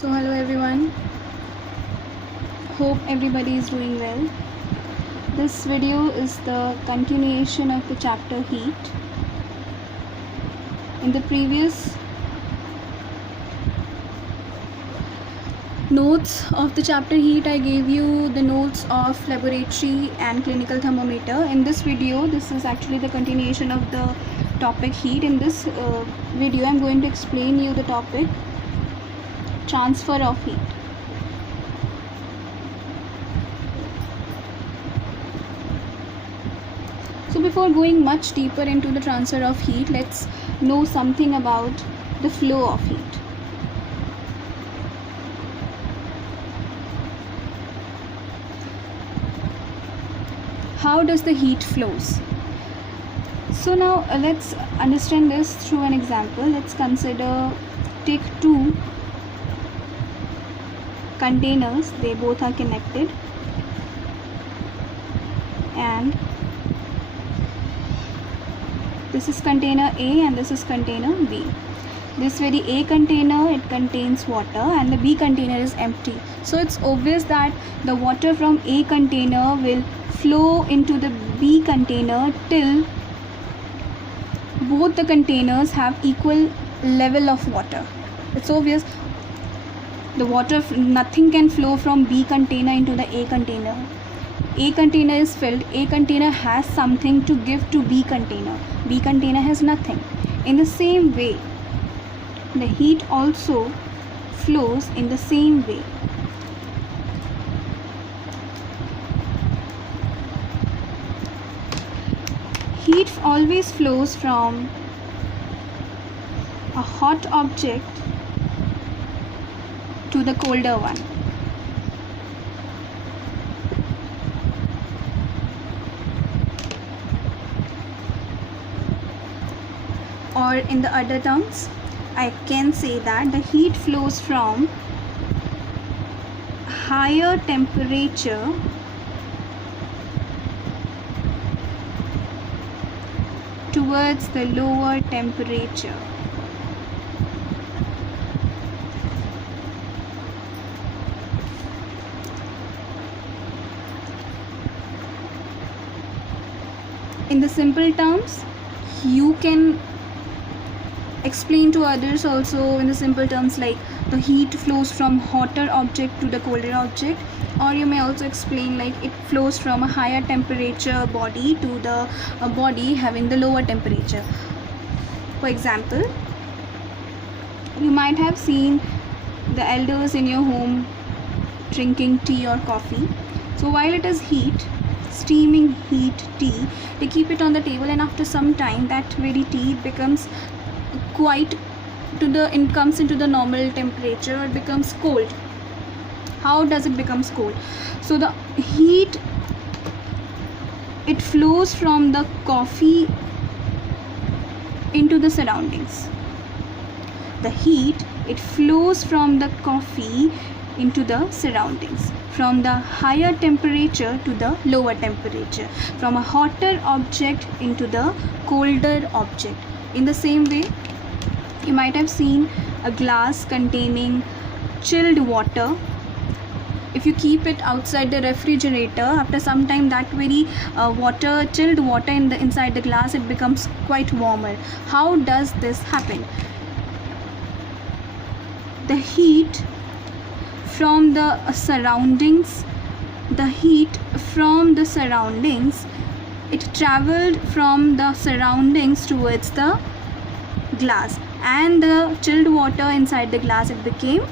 So hello everyone, hope everybody is doing well. This video is the continuation of the chapter heat. In the previous notes of the chapter heat, I gave you the notes of laboratory and clinical thermometer. In this video, this is actually the continuation of the topic heat. In this video, I'm going to explain you the topic transfer of heat. So before going much deeper into the transfer of heat, let's know something about the flow of heat. How does the heat flows? So now let's understand this through an example. Let's take two containers, they both are connected, and this is container A and this is container B. This very A container, it contains water and the B container is empty. So it's obvious that the water from A container will flow into the B container till both the containers have equal level of water. It's obvious. The water, nothing can flow from B container into the A container. A container is filled, A container has something to give to B container. B container has nothing. In the same way, the heat also flows in the same way. Heat always flows from a hot object to the colder one. Or in the other terms, I can say that the heat flows from higher temperature towards the lower temperature. In the simple terms, you can explain to others also in the simple terms like the heat flows from hotter object to the colder object, or you may also explain like it flows from a higher temperature body to the body having the lower temperature. For example, you might have seen the elders in your home drinking tea or coffee. So while it is heat, steaming heat tea, they keep it on the table, and after some time that very tea becomes comes into the normal temperature, it becomes cold. How does it becomes cold? So the heat, it flows from the coffee into the surroundings. The heat, it flows from the coffee into the surroundings, from the higher temperature to the lower temperature, from a hotter object into the colder object. In the same way, you might have seen a glass containing chilled water. If you keep it outside the refrigerator, after some time that very chilled water inside the glass, it becomes quite warmer. How does this happen? The heat from the surroundings, it traveled from the surroundings towards the glass, and the chilled water inside the glass, it became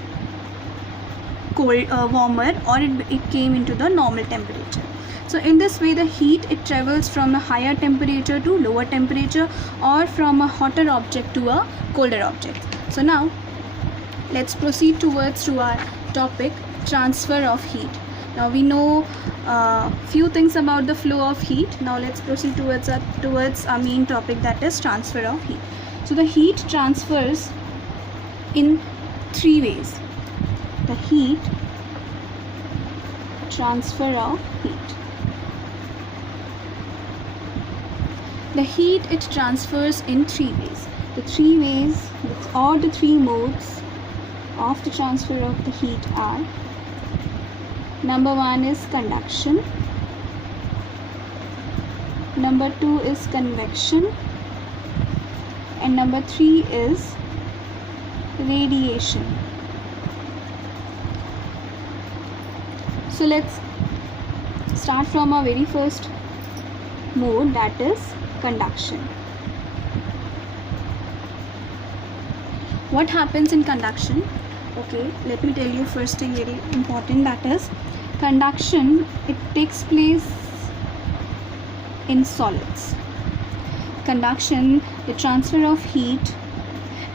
warmer, or it came into the normal temperature. So in this way, the heat, it travels from a higher temperature to lower temperature, or from a hotter object to a colder object. So now let's proceed towards to our topic, transfer of heat. Now we know few things about the flow of heat. Now let's proceed towards our main topic, that is transfer of heat. So the heat transfers in three ways. The heat transfer of heat. The heat, it transfers in three ways. The three ways or the three modes of the transfer of the heat are: number 1 is conduction, number 2 is convection, and number 3 is radiation. So let's start from our very first mode, that is conduction. What happens in conduction? Okay, let me tell you first thing very important, that is conduction. It takes place in solids. Conduction, the transfer of heat,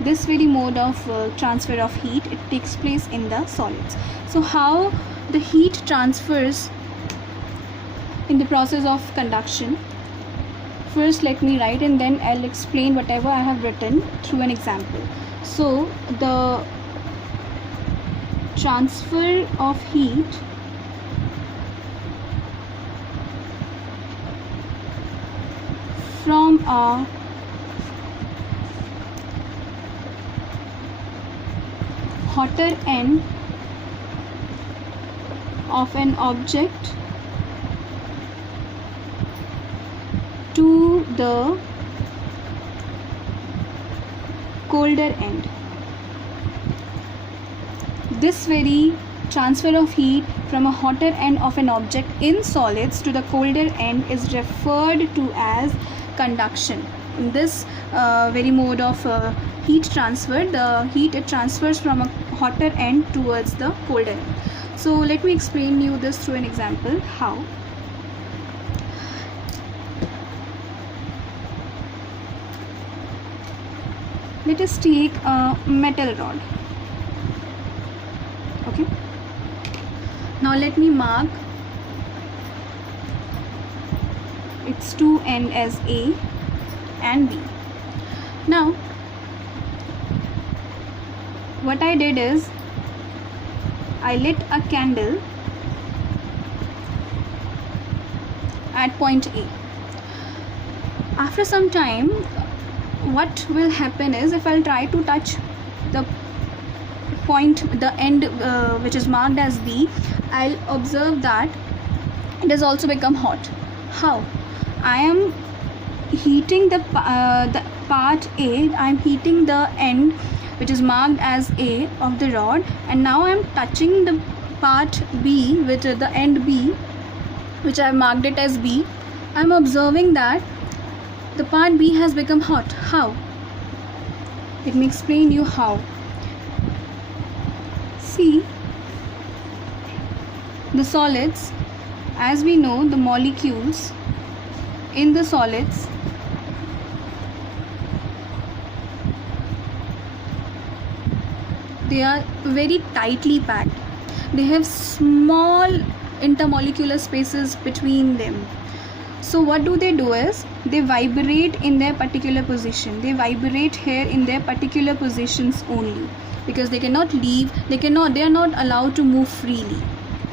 this very mode of transfer of heat, it takes place in the solids. So how the heat transfers in the process of conduction? First let me write and then I'll explain whatever I have written through an example. So the transfer of heat from a hotter end of an object to the colder end. This very transfer of heat from a hotter end of an object in solids to the colder end is referred to as conduction. In this very mode of heat transfer, the heat it transfers from a hotter end towards the colder end. So let me explain you this through an example. How? Let us take a metal rod. Okay, now let me mark its two ends as A and B. Now what I did is I lit a candle at point A. After some time, what will happen is, if I'll try to touch the point, the end which is marked as B, I'll observe that it has also become hot. How? I am heating the part A, I am heating the end which is marked as A of the rod, and now I am touching the part B, which is the end B, which I have marked it as B. I am observing that the part B has become hot. How? Let me explain you how. See, the solids, as we know, the molecules in the solids they are very tightly packed. They have small intermolecular spaces between them. So what do? Is they vibrate in their particular position. They vibrate here in their particular positions only, because they cannot leave, they are not allowed to move freely.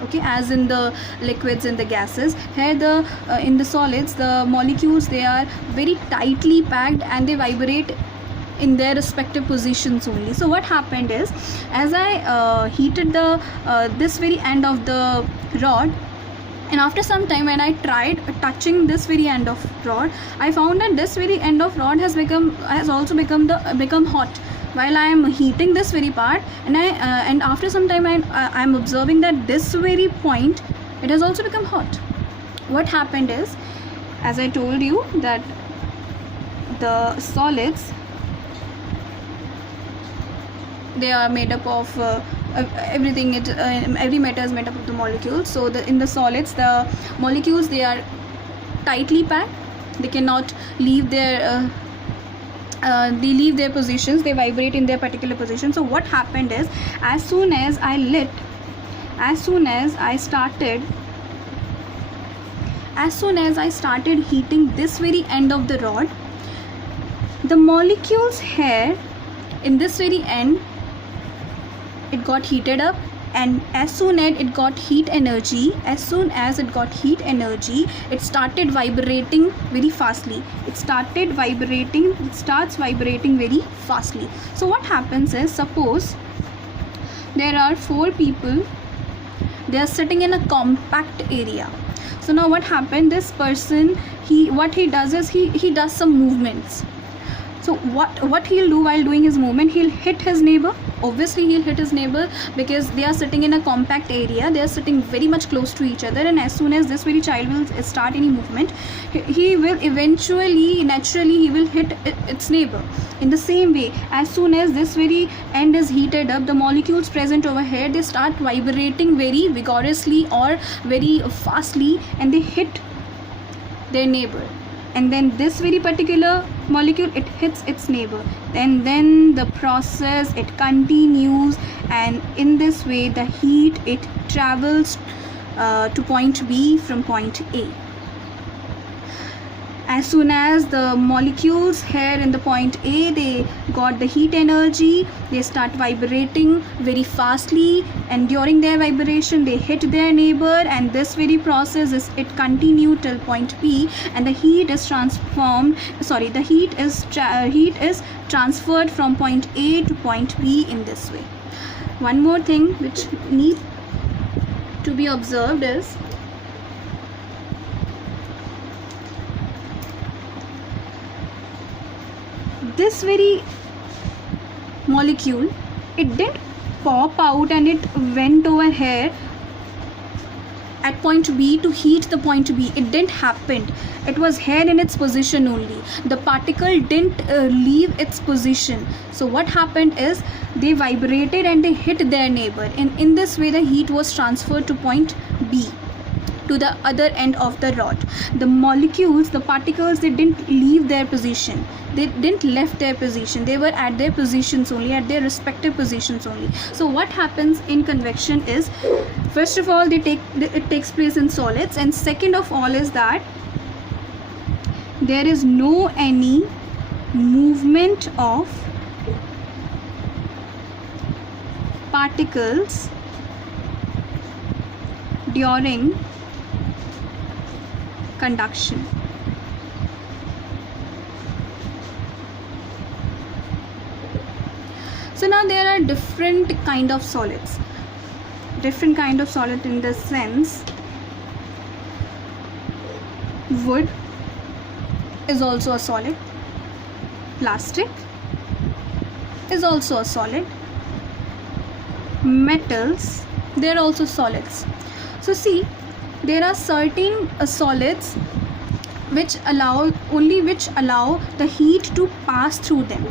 Okay, as in the liquids and the gases, here the in the solids, the molecules, they are very tightly packed and they vibrate in their respective positions only. So what happened is, as I heated the this very end of the rod, and after some time when I tried touching this very end of rod, I found that this very end of rod has also become hot while I am heating this very part, and after some time I am observing that this very point, it has also become hot. What happened is, as I told you, that the solids, they are made up of everything. Every matter is made up of the molecules. So in the solids, the molecules, they are tightly packed. They cannot leave their they leave their positions. They vibrate in their particular position. So what happened is, as soon as I started heating this very end of the rod, the molecules here in this very end, it got heated up, and as soon as it got heat energy, it started vibrating very fastly. It starts vibrating very fastly. So what happens is, suppose there are 4 people. They are sitting in a compact area. So now what happened, this person, what he does is he does some movements. So what he'll do while doing his movement, he'll hit his neighbor. Obviously he'll hit his neighbor because they are sitting in a compact area, they are sitting very much close to each other, and as soon as this very child will start any movement, he will eventually, naturally, he will hit its neighbor. In the same way, as soon as this very end is heated up, the molecules present over here, they start vibrating very vigorously or very fastly, and they hit their neighbor, and then this very particular molecule, it hits its neighbor, and then the process, it continues, and in this way the heat, it travels to point B from point A. As soon as the molecules here in the point A, they got the heat energy, they start vibrating very fastly, and during their vibration they hit their neighbor, and this very process is, it continued till point B, and the heat is transferred from point A to point B in this way. One more thing which need to be observed is, this very molecule, it didn't pop out and it went over here at point B to heat the point B. It didn't happen. It was here in its position only. The particle didn't leave its position. So what happened is, they vibrated and they hit their neighbor, and in this way the heat was transferred to point B, to the other end of the rod. The molecules, the particles, they didn't leave their position, they didn't left their position, they were at their positions only, at their respective positions only. So what happens in convection is, first of all, it takes place in solids, and second of all is that there is no any movement of particles during conduction. So now there are different kind of solids in the sense, wood is also a solid, plastic is also a solid, metals, they are also solids. So see, there are certain solids which allow the heat to pass through them,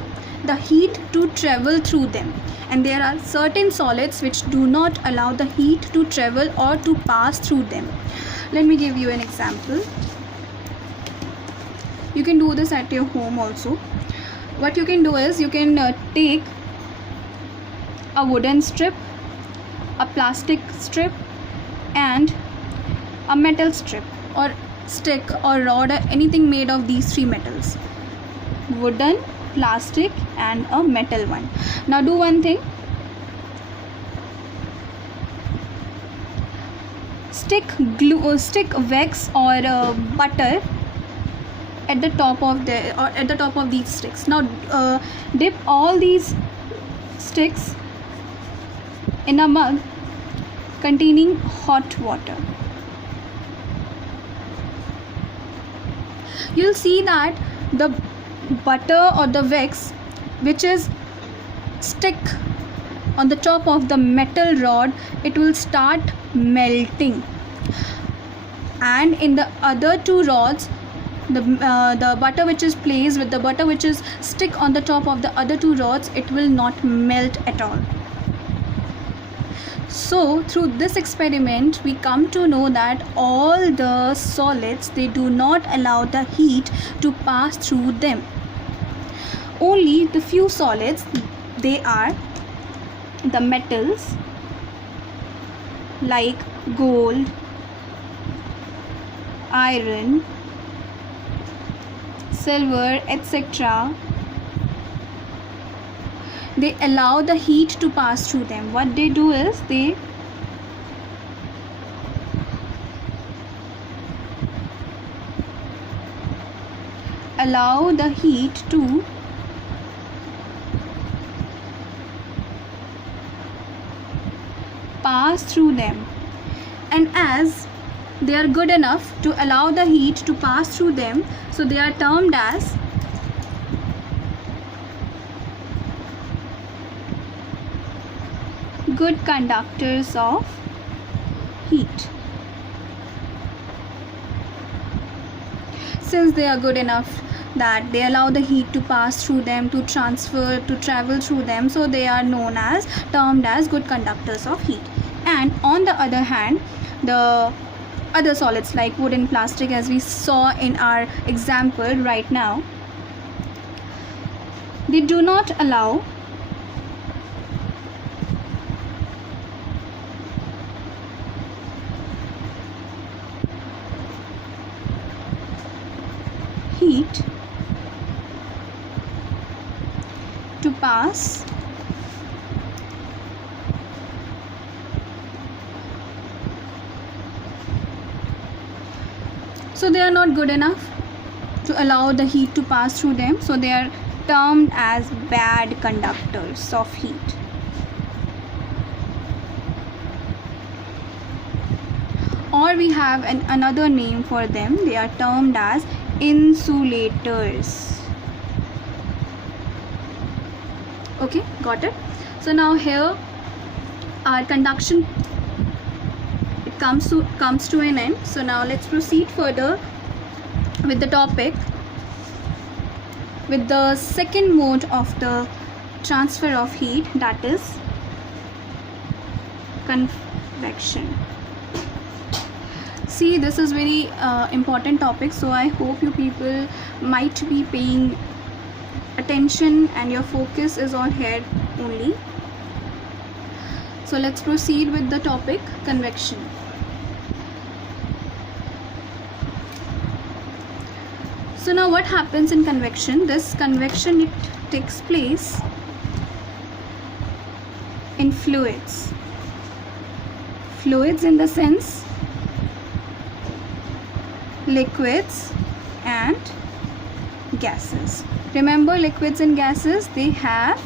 the heat to travel through them, and there are certain solids which do not allow the heat to travel or to pass through them. Let me give you an example. You can do this at your home also. What you can do is, you can take a wooden strip, a plastic strip, and a metal strip or stick or rod or anything made of these 3 metals: wooden, plastic, and a metal one. Now do one thing, stick wax or butter at the top of these sticks. Now dip all these sticks in a mug containing hot water. You'll see that the butter or the wax which is stick on the top of the metal rod, it will start melting, and in the other 2 rods, the butter which is placed with the butter which is stick on the top of the other 2 rods, it will not melt at all. So through this experiment, we come to know that all the solids, they do not allow the heat to pass through them. Only the few solids, they are the metals like gold, iron, silver, etc. They allow the heat to pass through them. What they do is, they allow the heat to pass through them, and as they are good enough to allow the heat to pass through them, so they are termed as good conductors of heat. Since they are good enough that they allow the heat to pass through them, to travel through them, so they are termed as good conductors of heat. And on the other hand, the other solids like wood and plastic, as we saw in our example right now, they do not allow heat to pass so they are not good enough to allow the heat to pass through them, so they are termed as bad conductors of heat. Or we have another name for them, they are termed as insulators. Okay, got it? So now here our conduction, it comes to an end. So now let's proceed further with the topic, with the second mode of the transfer of heat, that is convection. See, this is very important topic, so I hope you people might be paying attention and your focus is on here only. So let's proceed with the topic convection. So now what happens in convection? This convection, it takes place in fluids. Fluids in the sense liquids and gases. Remember, liquids and gases, they have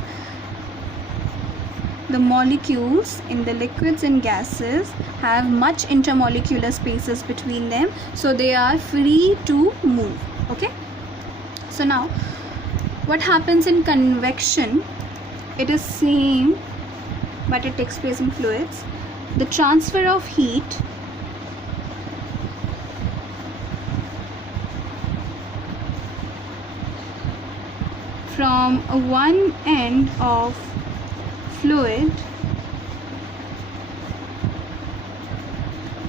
the molecules in the liquids and gases have much intermolecular spaces between them, so they are free to move. Okay, so now what happens in convection? It is same, but it takes place in fluids. The transfer of heat from one end of fluid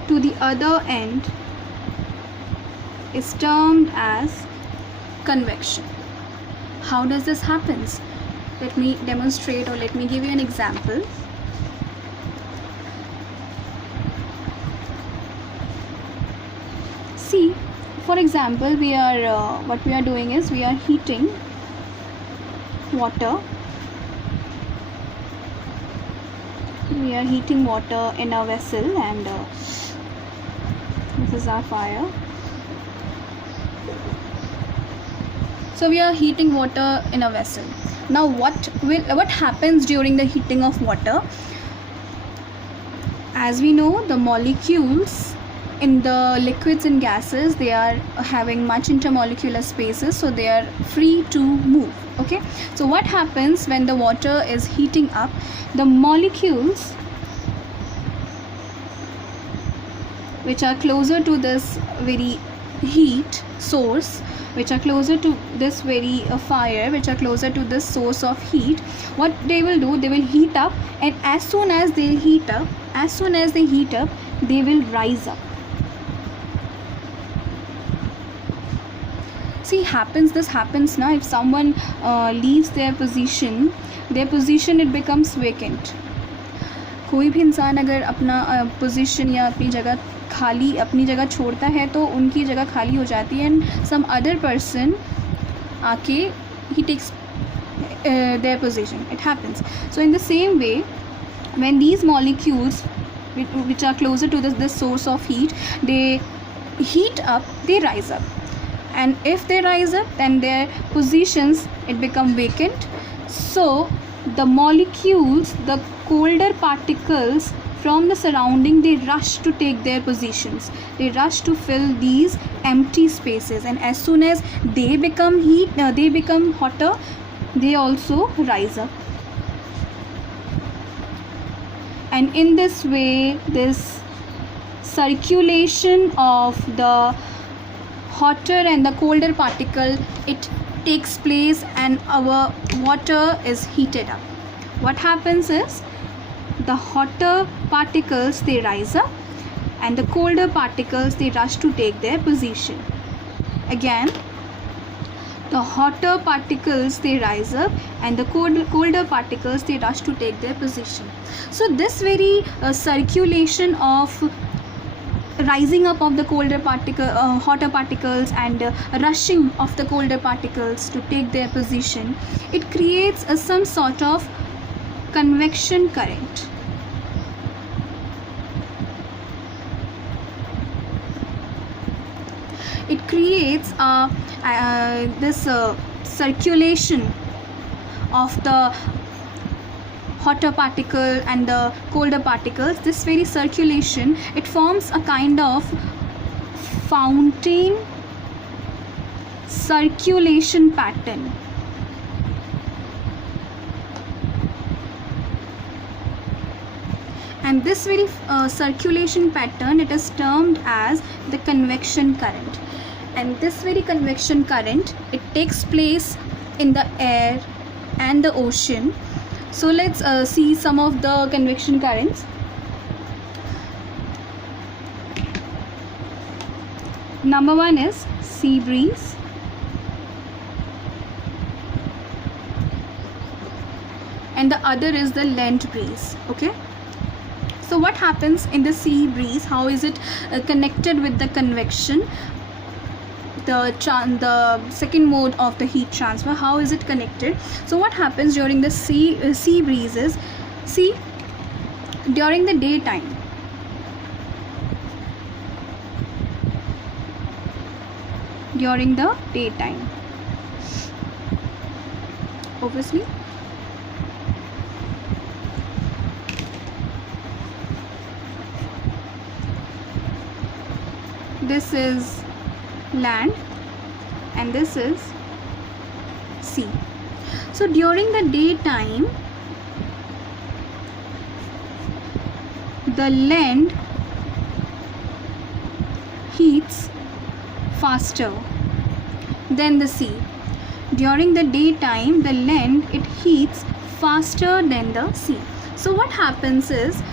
to the other end is termed as convection. How does this happen? Let me demonstrate, or let me give you an example. See, for example, we are what we are doing is we are heating water. We are heating water in a vessel, and this is our fire. So we are heating water in a vessel. Now what happens during the heating of water? As we know, the molecules in the liquids and gases, they are having much intermolecular spaces, so they are free to move. Okay, so what happens when the water is heating up? The molecules which are closer to this very heat source, which are closer to this very fire, which are closer to this source of heat, what they will do, they will heat up, and as soon as they heat up, they will rise up. See, this happens now. If someone leaves their position it becomes vacant. कोई भी इंसान अगर अपना position या अपनी जगह छोड़ता है तो उनकी जगह खाली हो जाती है, and some other person आके he takes their position. It happens. So in the same way, when these molecules which are closer to this source of heat, they heat up, they rise up, and if they rise up, then their positions, it become vacant. So the molecules, the colder particles from the surrounding, they rush to take their positions. They rush to fill these empty spaces, and as soon as they become they become hotter, they also rise up. And in this way, this circulation of the hotter and the colder particle, it takes place, and our water is heated up. What happens is, the hotter particles, they rise up, and the colder particles, they rush to take their position. Again, the hotter particles, they rise up, and the colder particles, they rush to take their position. So this very circulation of rising up of the hotter particles, and rushing of the colder particles to take their position, it creates some sort of convection current. It creates this circulation of the hotter particle and the colder particles. This very circulation, it forms a kind of fountain circulation pattern. And this very circulation pattern, it is termed as the convection current. And this very convection current, it takes place in the air and the ocean. So let's see some of the convection currents. Number one is sea breeze. And the other is the land breeze. Okay. So what happens in the sea breeze? How is it connected with the convection? The second mode of the heat transfer, how is it connected? So what happens during the sea breezes? See, during the daytime, obviously, this is land and this is sea. So during the daytime, the land heats faster than the sea. During the daytime, the land, it heats faster than the sea. So what happens is,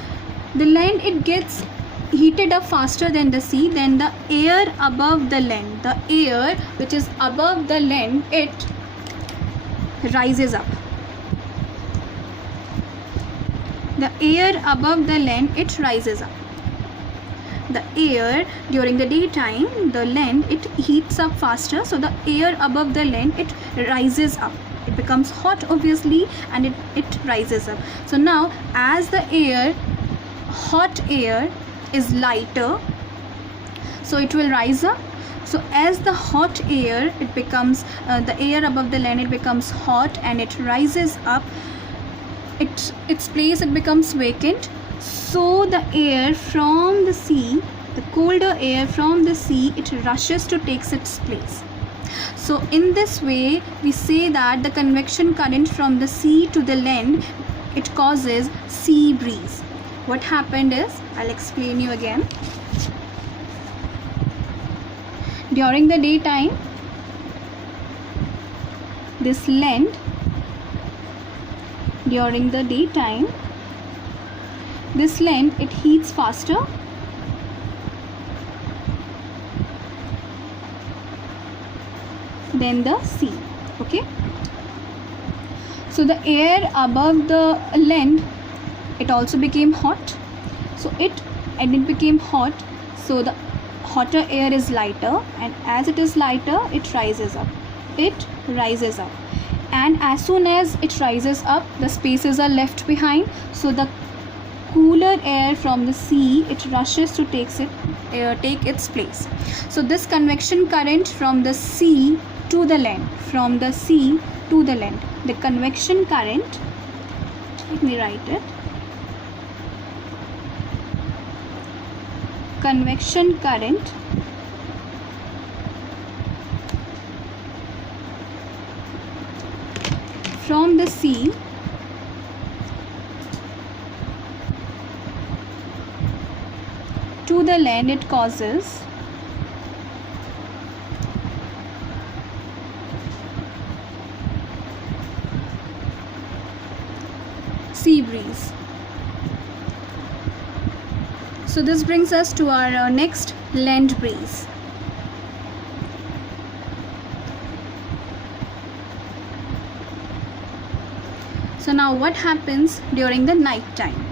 the land, it gets heated up faster than the sea. Then the air above the land, the air which is above the land, it rises up. The air above the land, it rises up. The air during the daytime, the land, it heats up faster, so the air above the land, it rises up. It becomes hot, obviously, and it rises up. So now, as the air, hot air is lighter, so it will rise up. So as the hot air, it becomes the air above the land, it becomes hot and it rises up, its place, it becomes vacant. So the air from the sea, the colder air from the sea, it rushes to take its place. So in this way, we say that the convection current from the sea to the land, it causes sea breeze. What happened is, I'll explain you again. During the daytime, this land, during the daytime, this land, it heats faster than the sea. Okay. So the air above the land, it also became hot. So it became hot. So the hotter air is lighter, and as it is lighter, it rises up. It rises up, and as soon as it rises up, the spaces are left behind. So the cooler air from the sea, it rushes to take its place. So this convection current from the sea to the land, from the sea to the land, the convection current, let me write it. convection current from the sea to the land, it causes sea breeze. So this brings us to our next land breeze. So now what happens during the night time?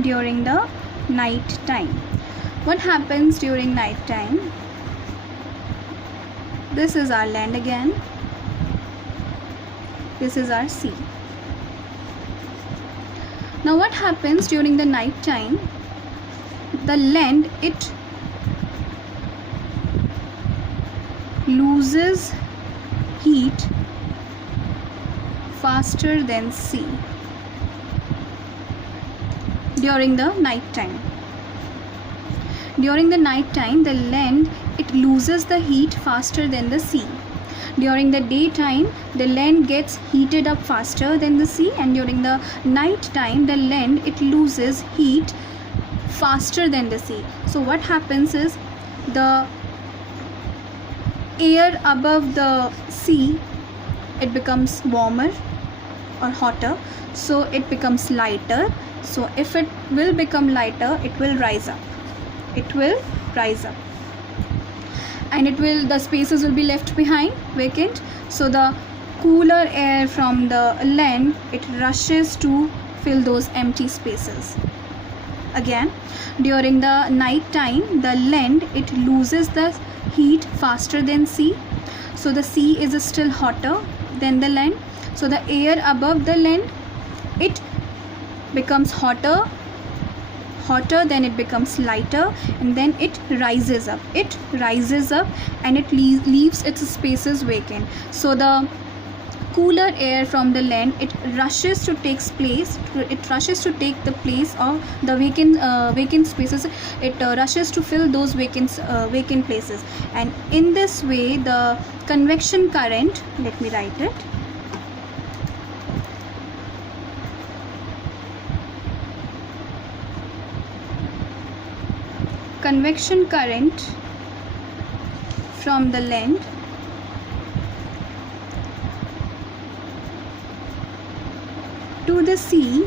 During the night time, what happens during night time? This is our land again, this is our sea. Now what happens during the night time? The land, it loses heat faster than sea during the night time. During the night time, the land, it loses the heat faster than the sea. During the daytime, the land gets heated up faster than the sea, and during the night time, the land, it loses heat faster than the sea. So what happens is, the air above the sea, it becomes warmer or hotter, so it becomes lighter. So if it will become lighter, it will rise up. It will rise up, and the spaces will be left behind vacant. So the cooler air from the land, it rushes to fill those empty spaces. Again, during the night time, the land, it loses the heat faster than sea. So the sea is still hotter than the land. So the air above the land, it becomes hotter, then it becomes lighter, and then it rises up. It rises up and it leaves its spaces vacant. So the cooler air from the land, it rushes to take place. It rushes to take the place of the vacant spaces. It rushes to fill those vacant places. And in this way, the convection current, let me write it. Convection current from the land to the sea.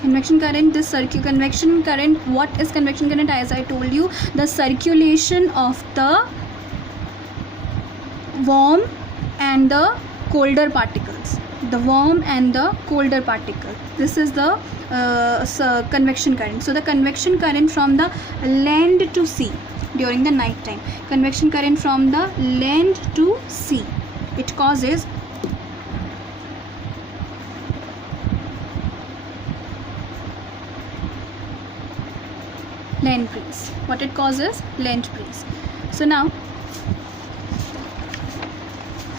Convection current, convection current, what is convection current? As I told you, the circulation of the warm and the colder particles. The warm and the colder particle. This is the convection current. So the convection current from the land to sea during the night time. Convection current from the land to sea. It causes land breeze. What it causes? Land breeze. So now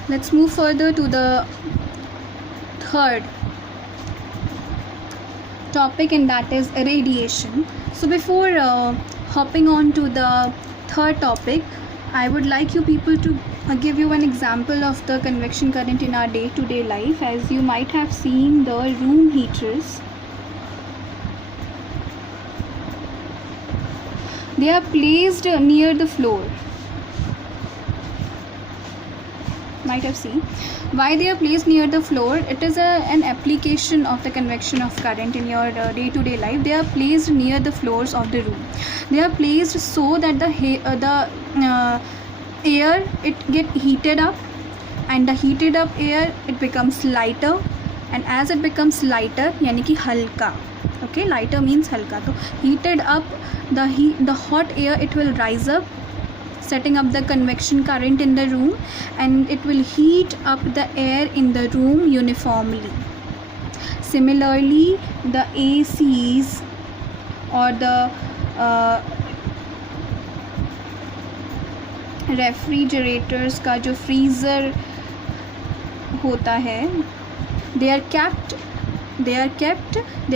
let's move further to the third topic, and that is radiation. So before hopping on to the third topic, I would like you people to give you an example of the convection current in our day-to-day life. As you might have seen, the room heaters, they are placed near the floor. Might have seen why they are placed near the floor. It is an application of the convection of current in your day-to-day life. They are placed near the floors of the room. They are placed so that the air, it get heated up, and the heated up air, it becomes lighter, and as it becomes lighter, yani ki halka, okay, lighter means halka, so heated up, the hot air, it will rise up, setting up the convection current in the room, and it will heat up the air in the room uniformly. Similarly, the ACs or the refrigerators का जो freezer होता है, they are kept they are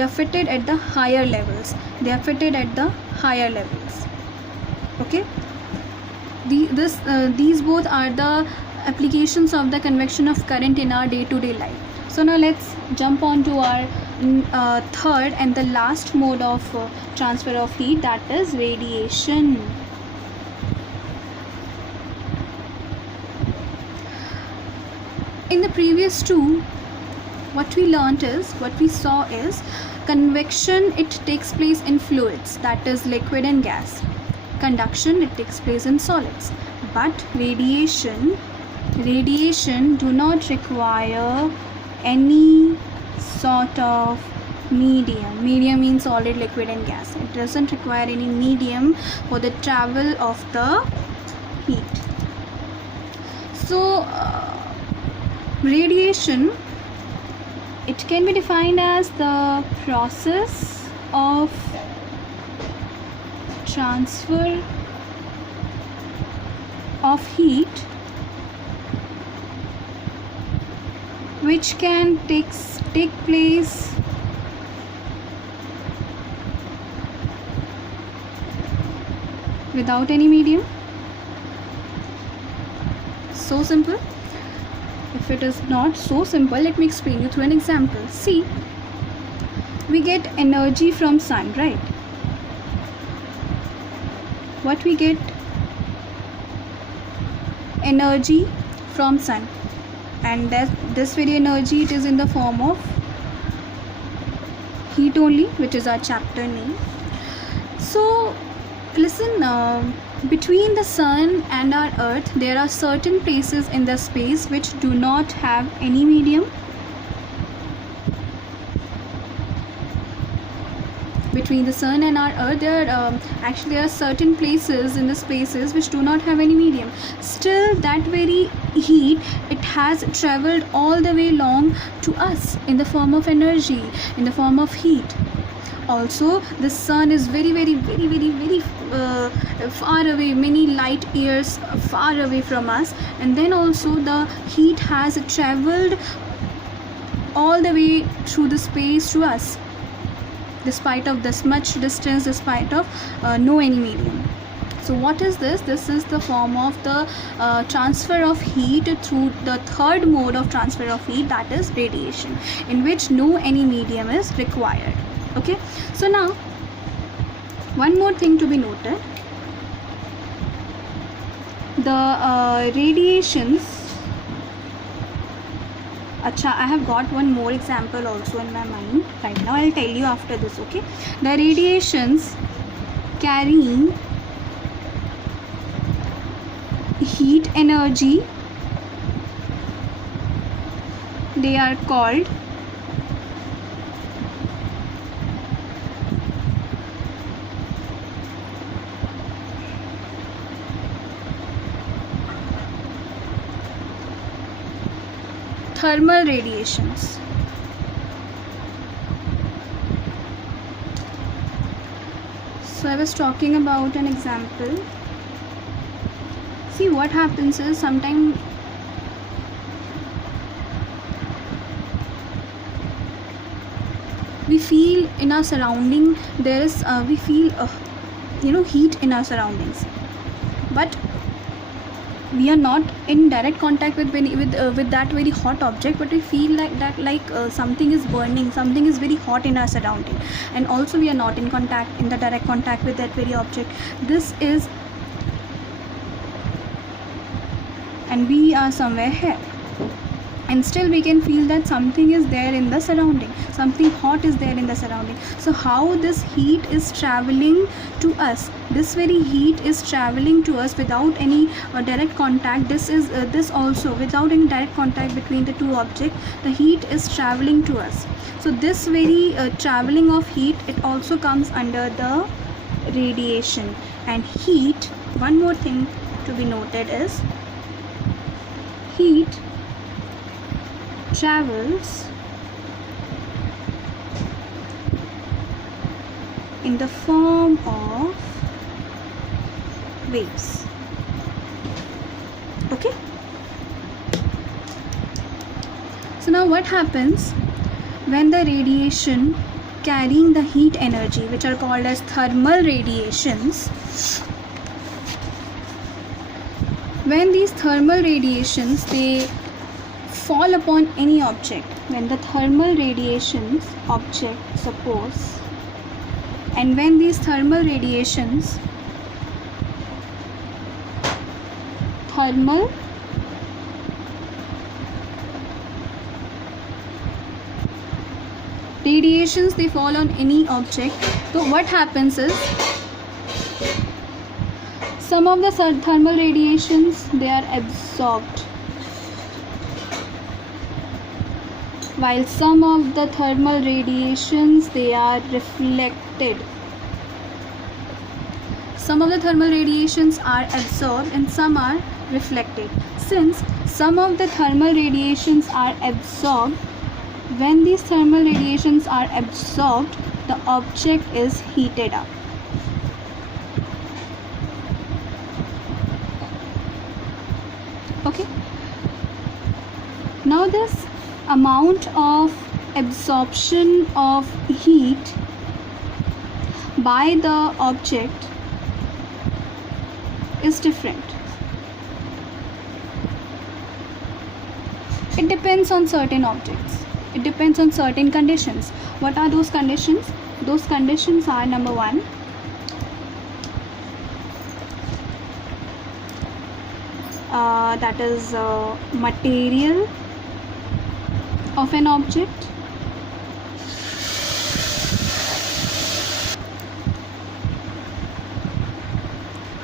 fitted at the higher levels. Okay, these both are the applications of the convection of current in our day-to-day life. So now let's jump on to our third and the last mode of transfer of heat, that is radiation. In the previous two, what we saw is convection, it takes place in fluids, that is liquid and gas. Conduction, it takes place in solids. But radiation do not require any sort of medium. Medium means solid, liquid and gas. It doesn't require any medium for the travel of the heat. So radiation, it can be defined as the process of transfer of heat which can take place without any medium. So simple. If it is not so simple, let me explain you through an example. See, we get energy from sun, right? What we get? Energy from sun, and this very energy, it is in the form of heat only, which is our chapter name. So listen, between the sun and our earth, there are certain places in the space which do not have any medium. Between the sun and our earth, there are certain places in the spaces which do not have any medium. Still, that very heat, it has traveled all the way long to us in the form of energy, in the form of heat. Also, the sun is very far away, many light years far away from us, and then also the heat has traveled all the way through the space to us, despite of this much distance, despite of no any medium. So what is this? This is the form of the transfer of heat through the third mode of transfer of heat, that is radiation, in which no any medium is required. Okay, so now one more thing to be noted, the radiations. Acha, I have got one more example also in my mind right now. I'll tell you after this. Okay, the radiations carrying heat energy, they are called thermal radiations. So I was talking about an example. See, what happens is sometimes we feel in our surrounding there is we feel heat in our surroundings, but we are not in direct contact with that very hot object, but we feel like that something is burning, something is very hot in our surrounding, and also we are not in the direct contact with that very object. This is, and we are somewhere here, and still we can feel that something is there in the surrounding, something hot is there in the surrounding. So how this heat is traveling to us? This very heat is traveling to us without any direct contact. This also without any direct contact between the two objects, the heat is traveling to us. So this very traveling of heat, it also comes under the radiation. And heat, one more thing to be noted is, heat travels in the form of waves. Okay, so now what happens when the radiation carrying the heat energy, which are called as thermal radiations, when these thermal radiations they fall upon any object, when the thermal radiations object, suppose, and when these thermal radiations they fall on any object, so what happens is some of the thermal radiations they are absorbed, while some of the thermal radiations they are reflected. Some of the thermal radiations are absorbed and some are reflected. Since some of the thermal radiations are absorbed, when these thermal radiations are absorbed, the object is heated up. Okay. Now this amount of absorption of heat by the object is different. It depends on certain objects. It depends on certain conditions. What are those conditions? Those conditions are, number one, that is material of an object,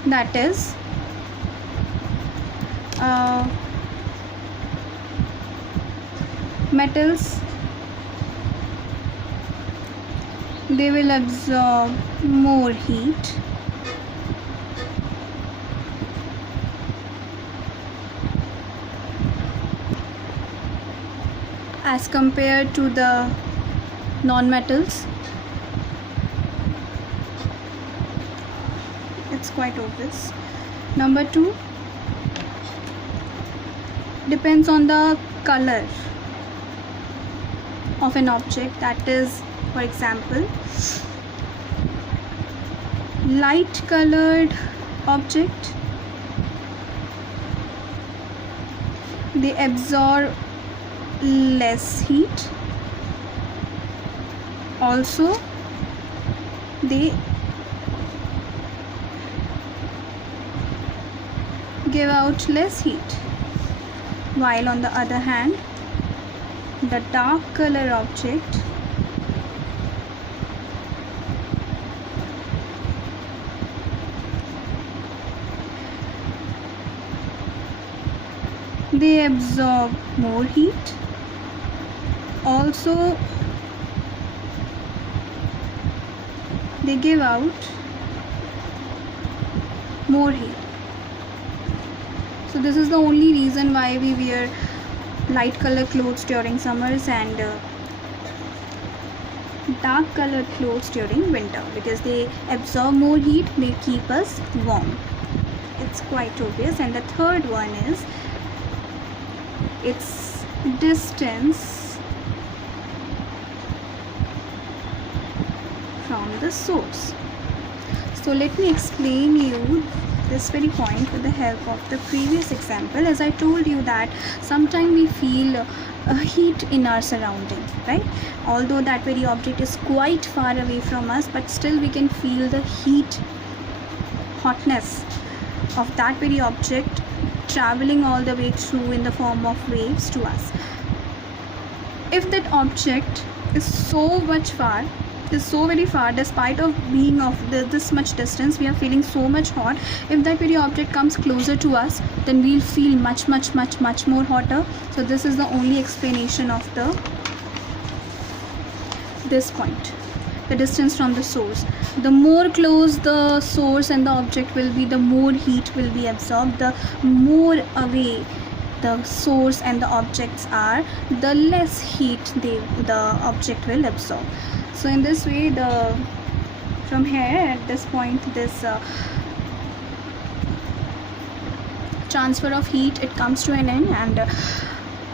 that is metals, they will absorb more heat as compared to the non-metals. It's quite obvious. Number two, depends on the color of an object, that is, for example, light colored object, they absorb less heat, also they give out less heat, while on the other hand the dark color object they absorb more heat, also they give out more heat. So this is the only reason why we wear light color clothes during summers and dark colored clothes during winter, because they absorb more heat, they keep us warm. It's quite obvious. And the third one is its distance from the source. So let me explain you this very point with the help of the previous example. As I told you that sometimes we feel heat in our surrounding, right? Although that very object is quite far away from us, but still we can feel the heat, hotness of that very object traveling all the way through in the form of waves to us. If that object is so much far, is so very far, despite of being of this much distance, we are feeling so much hot. If that very object comes closer to us, then we'll feel much more hotter. So this is the only explanation of this point, the distance from the source. The more close the source and the object will be, the more heat will be absorbed. The more away the source and the objects are, the less heat the object will absorb. So in this way, from here at this point, this transfer of heat, it comes to an end, and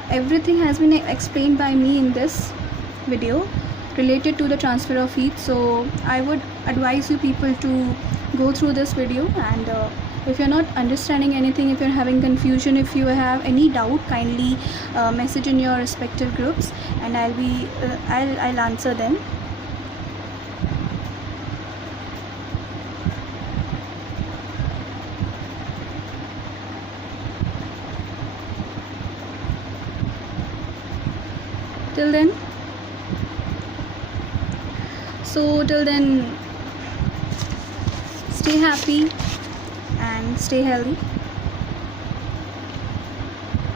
everything has been explained by me in this video related to the transfer of heat. So I would advise you people to go through this video, and if you're not understanding anything, if you're having confusion, if you have any doubt, kindly message in your respective groups, and I'll answer them. Till then, stay happy and stay healthy.